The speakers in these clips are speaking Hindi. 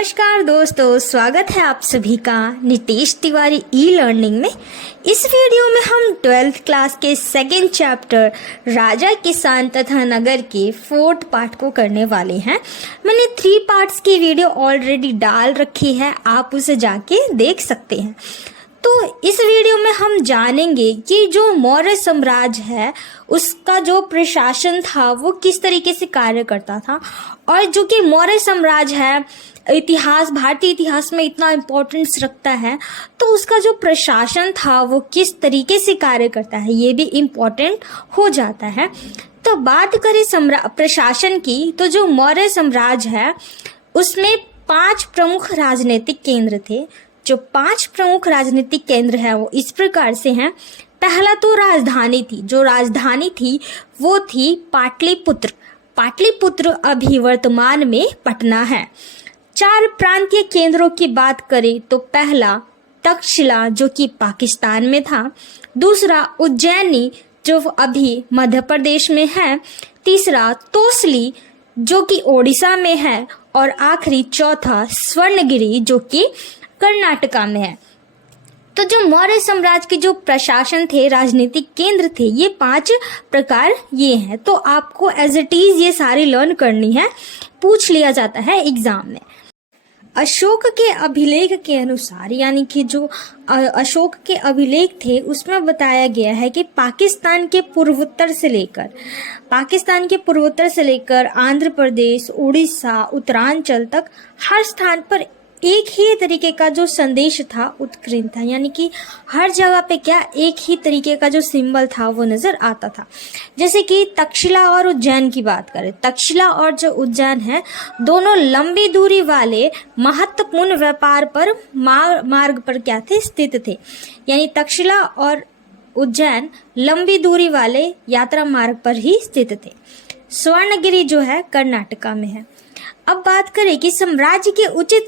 नमस्कार दोस्तों, स्वागत है आप सभी का नितेश तिवारी ई लर्निंग में। इस वीडियो में हम 12th क्लास के सेकेंड चैप्टर राजा, किसान तथा नगर के 4th पार्ट को करने वाले हैं। मैंने 3 पार्ट्स की वीडियो ऑलरेडी डाल रखी है, आप उसे जाके देख सकते हैं। तो इस वीडियो में हम जानेंगे कि जो मौर्य साम्राज्य है उसका जो प्रशासन था वो किस तरीके से कार्य करता था, और जो कि मौर्य साम्राज्य है इतिहास, भारतीय इतिहास में इतना इम्पोर्टेंस रखता है, तो उसका जो प्रशासन था वो किस तरीके से कार्य करता है ये भी इम्पोर्टेंट हो जाता है। तो बात करें प्रशासन की, तो जो मौर्य साम्राज्य है उसमें 5 प्रमुख राजनीतिक केंद्र थे। जो 5 प्रमुख राजनीतिक केंद्र है वो इस प्रकार से हैं। पहला तो राजधानी थी, जो राजधानी थी वो थी पाटलिपुत्र। पाटलिपुत्र अभी वर्तमान में पटना है। 4 प्रांतीय केंद्रों की बात करें तो पहला तक्षशिला जो कि पाकिस्तान में था, दूसरा उज्जैनी जो अभी मध्य प्रदेश में है, तीसरा तोसली जो कि ओडिशा में है, और आखिरी चौथा स्वर्णगिरी जो कि कर्नाटका में है। तो जो मौर्य साम्राज्य के जो प्रशासन थे, राजनीतिक केंद्र थे, ये 5 प्रकार ये हैं। तो आपको एज इट इज ये सारी लर्न करनी है, पूछ लिया जाता है एग्जाम में। अशोक के अभिलेख के अनुसार, यानी कि जो अशोक के अभिलेख थे उसमें बताया गया है कि पाकिस्तान के पूर्वोत्तर से लेकर आंध्र प्रदेश, उड़ीसा, उत्तरांचल तक हर स्थान पर एक ही तरीके का जो संदेश था उत्कीर्ण था, यानी कि हर जगह पे क्या एक ही तरीके का जो सिंबल था वो नजर आता था। जैसे कि तक्षशिला और उज्जैन की बात करें, तक्षशिला और जो उज्जैन है दोनों लंबी दूरी वाले महत्वपूर्ण व्यापार पर मार्ग पर क्या थे, स्थित थे। यानी तक्षशिला और उज्जैन लंबी दूरी वाले यात्रा मार्ग पर ही स्थित थे। स्वर्णगिरी जो है कर्नाटका में है। अब बात करें कि साम्राज्य के उचित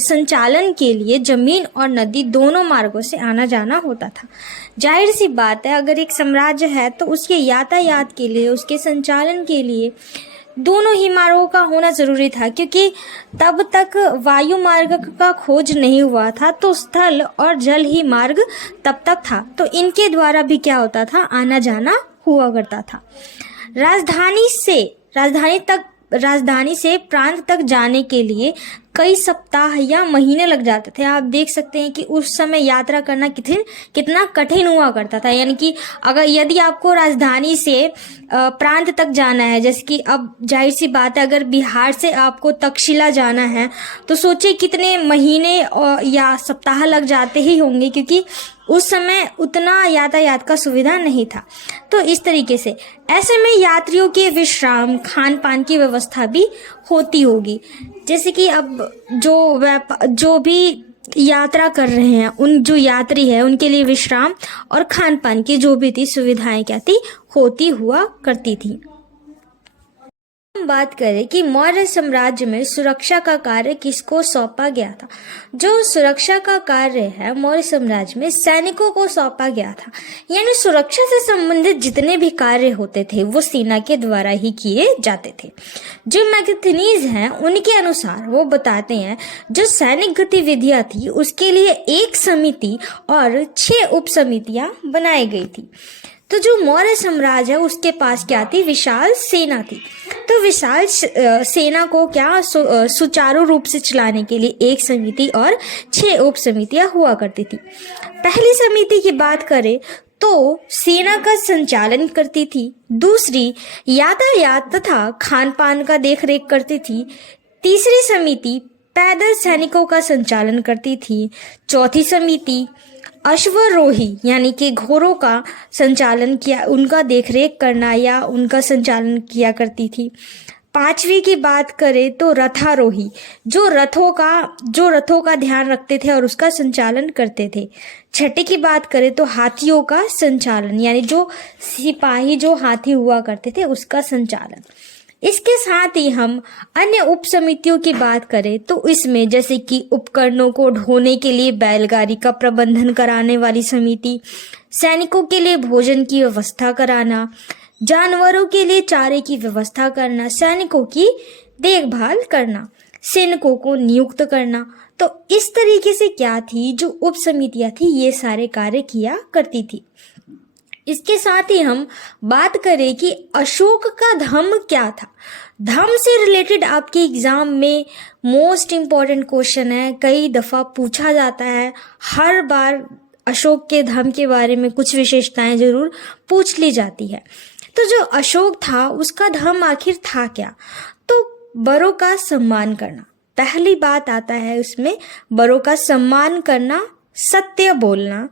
संचालन के लिए जमीन और नदी दोनों मार्गों से आना जाना होता था। जाहिर सी बात है, अगर एक साम्राज्य है तो उसके यातायात के लिए, उसके संचालन के लिए दोनों ही मार्गों का होना जरूरी था, क्योंकि तब तक वायु मार्ग का खोज नहीं हुआ था, तो स्थल और जल ही मार्ग तब तक था। तो इनके द्वारा भी क्या होता था, आना जाना हुआ करता था। राजधानी से प्रांत तक जाने के लिए कई सप्ताह या महीने लग जाते थे। आप देख सकते हैं कि उस समय यात्रा करना कितना कठिन हुआ करता था। यानी कि यदि आपको राजधानी से प्रांत तक जाना है, जैसे कि अब जाहिर सी बात है अगर बिहार से आपको तक्षशिला जाना है तो सोचिए कितने महीने या सप्ताह लग जाते ही होंगे, क्योंकि उस समय उतना यातायात का सुविधा नहीं था। तो इस तरीके से ऐसे में यात्रियों के विश्राम, खान पान की व्यवस्था भी होती होगी। जैसे कि अब जो भी यात्रा कर रहे हैं, उन जो यात्री है उनके लिए विश्राम और खान पान की जो भी थी सुविधाएं क्या थी, होती हुआ करती थी। हम बात करें कि मौर्य साम्राज्य में सुरक्षा का कार्य किसको सौंपा गया था। जो सुरक्षा का कार्य है मौर्य साम्राज्य में सैनिकों को सौंपा गया था। यानी सुरक्षा से संबंधित जितने भी कार्य होते थे वो सेना के द्वारा ही किए जाते थे। जो मैगथनीज हैं उनके अनुसार वो बताते हैं जो सैनिक गतिविधियां थी उसके लिए एक समिति और 6 उप समितियां बनाई गई थी। तो जो मौर्य साम्राज्य है उसके पास क्या थी, विशाल सेना थी। तो विशाल सेना को क्या सुचारू रूप से चलाने के लिए एक समिति और 6 उप समितियां हुआ करती थी। पहली समिति की बात करें तो सेना का संचालन करती थी, दूसरी यातायात तथा खान पान का देखरेख करती थी, तीसरी समिति पैदल सैनिकों का संचालन करती थी, चौथी समिति अश्वरोही यानी कि घोड़ों का संचालन किया, उनका देखरेख करना या उनका संचालन किया करती थी। 5वीं की बात करें तो रथारोही, जो रथों का ध्यान रखते थे और उसका संचालन करते थे। 6ठी की बात करें तो हाथियों का संचालन, यानी जो सिपाही जो हाथी हुआ करते थे उसका संचालन। इसके साथ ही हम अन्य उप समितियों की बात करें तो इसमें जैसे कि उपकरणों को ढोने के लिए बैलगाड़ी का प्रबंधन कराने वाली समिति, सैनिकों के लिए भोजन की व्यवस्था कराना, जानवरों के लिए चारे की व्यवस्था करना, सैनिकों की देखभाल करना, सैनिकों को नियुक्त करना। तो इस तरीके से क्या थी, जो उप समितियां थी ये सारे कार्य किया करती थी। इसके साथ ही हम बात करें कि अशोक का धम्म क्या था। धम्म से रिलेटेड आपके एग्जाम में मोस्ट इम्पॉर्टेंट क्वेश्चन है, कई दफ़ा पूछा जाता है, हर बार अशोक के धम्म के बारे में कुछ विशेषताएं जरूर पूछ ली जाती है। तो जो अशोक था उसका धम्म आखिर था क्या? तो बड़ों का सम्मान करना, पहली बात आता है उसमें, बड़ों का सम्मान करना, सत्य बोलना।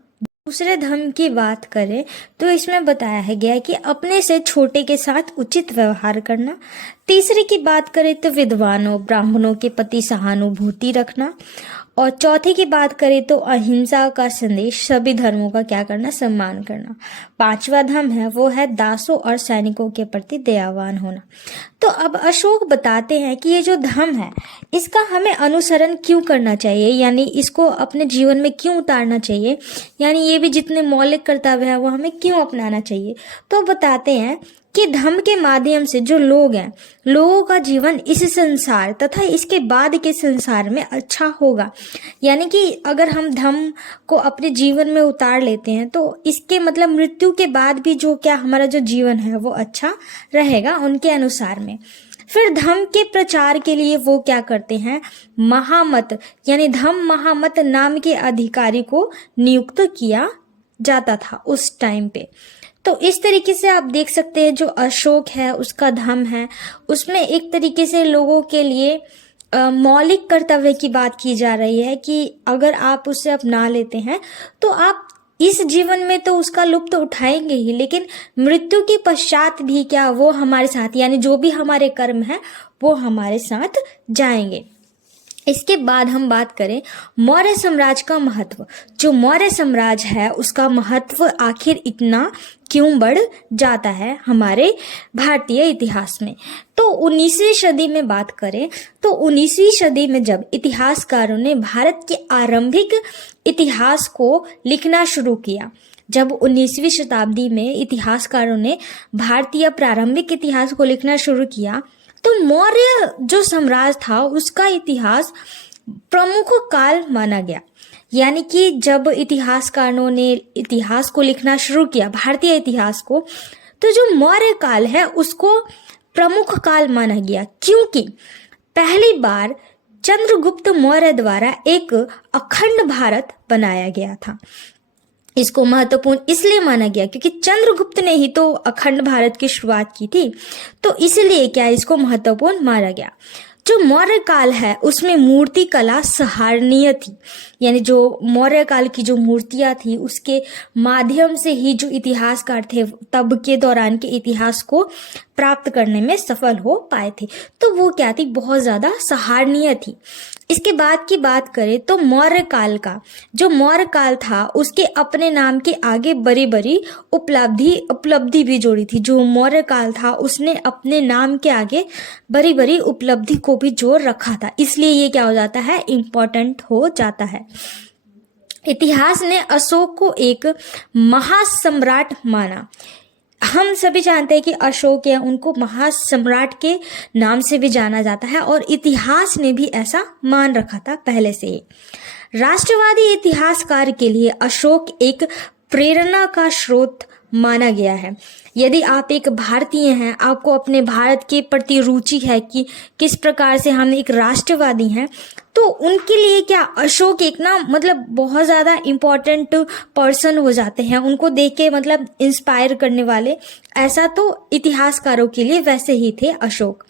दूसरे धर्म की बात करें तो इसमें बताया गया है कि अपने से छोटे के साथ उचित व्यवहार करना। तीसरे की बात करें तो विद्वानों ब्राह्मणों के प्रति सहानुभूति रखना। और चौथे की बात करें तो अहिंसा का संदेश, सभी धर्मों का क्या करना, सम्मान करना। पांचवा धर्म है वो है दासों और सैनिकों के प्रति दयावान होना। तो अब अशोक बताते हैं कि ये जो धर्म है इसका हमें अनुसरण क्यों करना चाहिए, यानी इसको अपने जीवन में क्यों उतारना चाहिए, यानी ये भी जितने मौलिक कर्तव्य है वो हमें क्यों अपनाना चाहिए। तो बताते हैं कि धर्म के माध्यम से जो लोग हैं, लोगों का जीवन इस संसार तथा इसके बाद के संसार में अच्छा होगा। यानी कि अगर हम धर्म को अपने जीवन में उतार लेते हैं तो इसके मतलब मृत्यु के बाद भी जो क्या हमारा जो जीवन है वो अच्छा रहेगा उनके अनुसार में। फिर धम्म के प्रचार के लिए वो क्या करते हैं, महामत यानी धम्म महामत नाम के अधिकारी को नियुक्त किया जाता था उस टाइम पे। तो इस तरीके से आप देख सकते हैं जो अशोक है उसका धम्म है उसमें एक तरीके से लोगों के लिए मौलिक कर्तव्य की बात की जा रही है कि अगर आप उसे अपना लेते हैं तो आप इस जीवन में तो उसका लुत्फ उठाएंगे ही, लेकिन मृत्यु के पश्चात भी क्या वो हमारे साथ, यानी जो भी हमारे कर्म है वो हमारे साथ जाएंगे। इसके बाद हम बात करें मौर्य साम्राज्य का महत्व। जो मौर्य साम्राज्य है उसका महत्व आखिर इतना क्यों बढ़ जाता है हमारे भारतीय इतिहास में। तो 19वीं सदी में बात करें तो 19वीं सदी में जब इतिहासकारों ने भारत के आरंभिक इतिहास को लिखना शुरू किया, जब 19वीं शताब्दी में इतिहासकारों ने भारतीय प्रारंभिक इतिहास को लिखना शुरू किया तो मौर्य जो साम्राज्य था उसका इतिहास प्रमुख काल माना गया। यानी कि जब इतिहासकारों ने इतिहास को लिखना शुरू किया, भारतीय इतिहास को, तो जो मौर्य काल है उसको प्रमुख काल माना गया, क्योंकि पहली बार चंद्रगुप्त मौर्य द्वारा एक अखंड भारत बनाया गया था। इसको महत्वपूर्ण इसलिए माना गया क्योंकि चंद्रगुप्त ने ही तो अखंड भारत की शुरुआत की थी, तो इसलिए क्या इसको महत्वपूर्ण माना गया। जो मौर्य काल है उसमें मूर्ति कला सराहनीय थी, यानी जो मौर्य काल की जो मूर्तियां थी उसके माध्यम से ही जो इतिहासकार थे तब के दौरान के इतिहास को प्राप्त करने में सफल हो पाए थे। तो वो क्या थी, बहुत ज्यादा सराहनीय थी। इसके बाद की बात करें तो मौर्य काल का जो मौर्य काल था उसके अपने नाम के आगे बड़ी बड़ी उपलब्धि भी जोड़ी थी। जो मौर्य काल था उसने अपने नाम के आगे बड़ी बड़ी उपलब्धि को भी जोड़ रखा था, इसलिए ये क्या हो जाता है, इम्पोर्टेंट हो जाता है। इतिहास ने अशोक को एक महासम्राट माना। हम सभी जानते हैं कि अशोक या उनको महासम्राट के नाम से भी जाना जाता है और इतिहास ने भी ऐसा मान रखा था पहले से ही। राष्ट्रवादी इतिहासकार के लिए अशोक एक प्रेरणा का स्रोत माना गया है। यदि आप एक भारतीय हैं, आपको अपने भारत के प्रति रुचि है कि किस प्रकार से हम एक राष्ट्रवादी हैं, तो उनके लिए क्या अशोक एक ना मतलब बहुत ज़्यादा इम्पोर्टेंट पर्सन हो जाते हैं, उनको देख के मतलब इंस्पायर करने वाले। ऐसा तो इतिहासकारों के लिए वैसे ही थे अशोक।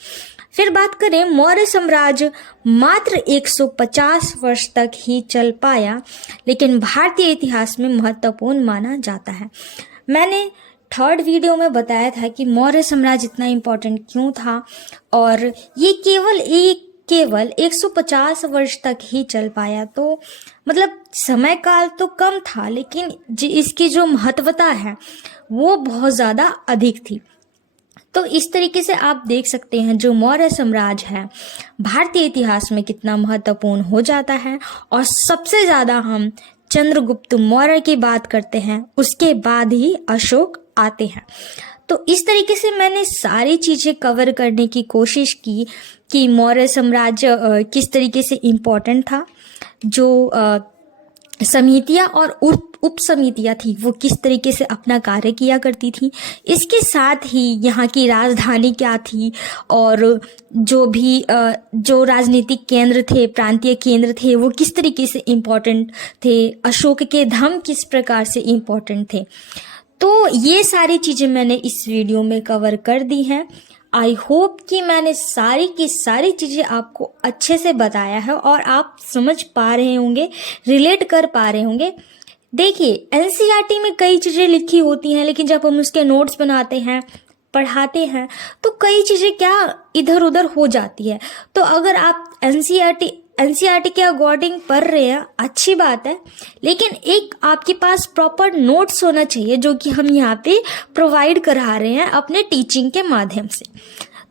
फिर बात करें मौर्य साम्राज्य मात्र 150 वर्ष तक ही चल पाया, लेकिन भारतीय इतिहास में महत्वपूर्ण माना जाता है। मैंने थर्ड वीडियो में बताया था कि मौर्य साम्राज्य इतना इम्पोर्टेंट क्यों था और ये केवल 150 वर्ष तक ही चल पाया। तो मतलब समय काल तो कम था, लेकिन इसकी जो महत्वता है वो बहुत ज़्यादा अधिक थी। तो इस तरीके से आप देख सकते हैं जो मौर्य साम्राज्य है भारतीय इतिहास में कितना महत्वपूर्ण हो जाता है। और सबसे ज़्यादा हम चंद्रगुप्त मौर्य की बात करते हैं, उसके बाद ही अशोक आते हैं। तो इस तरीके से मैंने सारी चीज़ें कवर करने की कोशिश की कि मौर्य साम्राज्य किस तरीके से इम्पोर्टेंट था, जो समितियाँ और उप समितियाँ थी वो किस तरीके से अपना कार्य किया करती थी, इसके साथ ही यहाँ की राजधानी क्या थी और जो राजनीतिक केंद्र थे, प्रांतीय केंद्र थे, वो किस तरीके से इम्पोर्टेंट थे, अशोक के धम किस प्रकार से इम्पोर्टेंट थे। तो ये सारी चीज़ें मैंने इस वीडियो में कवर कर दी हैं। आई होप कि मैंने सारी की सारी चीज़ें आपको अच्छे से बताया है और आप समझ पा रहे होंगे, रिलेट कर पा रहे होंगे। देखिए, एनसीईआरटी में कई चीज़ें लिखी होती हैं, लेकिन जब हम उसके नोट्स बनाते हैं, पढ़ाते हैं, तो कई चीज़ें क्या इधर उधर हो जाती है। तो अगर आप एनसीईआरटी के अकॉर्डिंग पढ़ रहे हैं, अच्छी बात है, लेकिन एक आपके पास प्रॉपर नोट्स होना चाहिए जो कि हम यहाँ पे प्रोवाइड करा रहे हैं अपने टीचिंग के माध्यम से।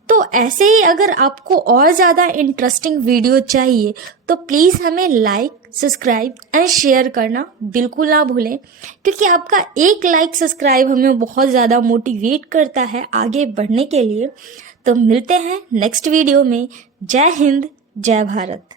तो ऐसे ही अगर आपको और ज़्यादा इंटरेस्टिंग वीडियो चाहिए तो प्लीज़ हमें लाइक, सब्सक्राइब एंड शेयर करना बिल्कुल ना भूलें, क्योंकि आपका एक लाइक सब्सक्राइब हमें बहुत ज़्यादा मोटिवेट करता है आगे बढ़ने के लिए। तो मिलते हैं नेक्स्ट वीडियो में। जय हिंद, जय भारत।